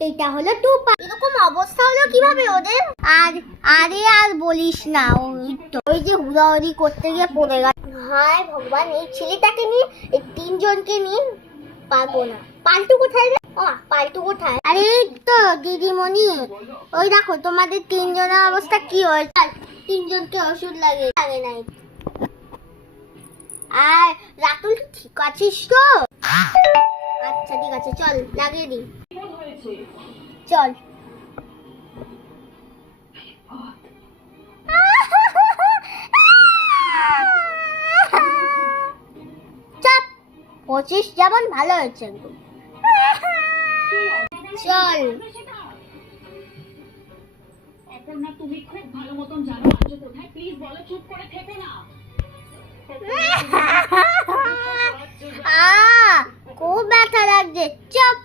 এটা হলো টুপা। এরকম অবস্থা হলো কিভাবে ওদের? আর বলিস না, ওই যে হুড়াহুড়ি করতে গিয়ে পড়ে গেল। হায় ভগবান, এই ছেলেটাকে নিয়ে, এই তিনজনকে নিয়ে পারবো না। পাল্টু কোথায় রে? পাল্টু কোথায়? আরে এই তো দিদিমণি, ওই দেখো তোমাদের তিনজনের অবস্থা কি হয়েছে। তিনজনকে ওষুধ লাগে নাই। আর রাতুল ঠিক আছিস তো? আচ্ছা ঠিক আছে, চল লাগিয়ে দি। চল। চাপ 25 যেমন ভালো হয়েছে একদম। চল। অপর্ণা, তুমি খুব ভালো মতন জানো আজ কোথায়, প্লিজ বলো, চুপ করে থেকো না। খুব ব্যথা লাগছে, চুপ।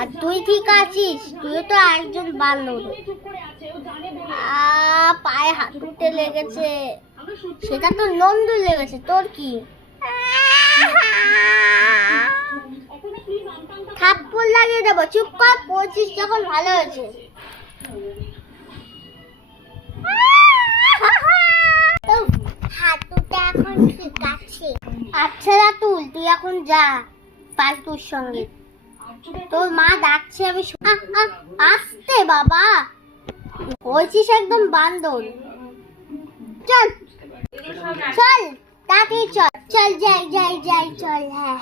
আর তুই ঠিক আছিস? তুই তো একজন বান্দর। পায়ে হাঁটুতে লেগেছে, সেটা তো নন্দু লেগেছে, তোর কি? থাপ্পড় লাগিয়ে দেবো, চুপ কর। 25 যখন ভালো হয়েছে। হাঁটুটা এখন ঠিক আছে। আচ্ছা রাতুল, তুই এখন যা পাল্টুর সঙ্গে। তোর মা ডাকছে, আমি আসতে বাবা হয়েছিস একদম বান্দর। চল চল তাড়াতাড়ি চল, চল যাই চল। হ্যাঁ।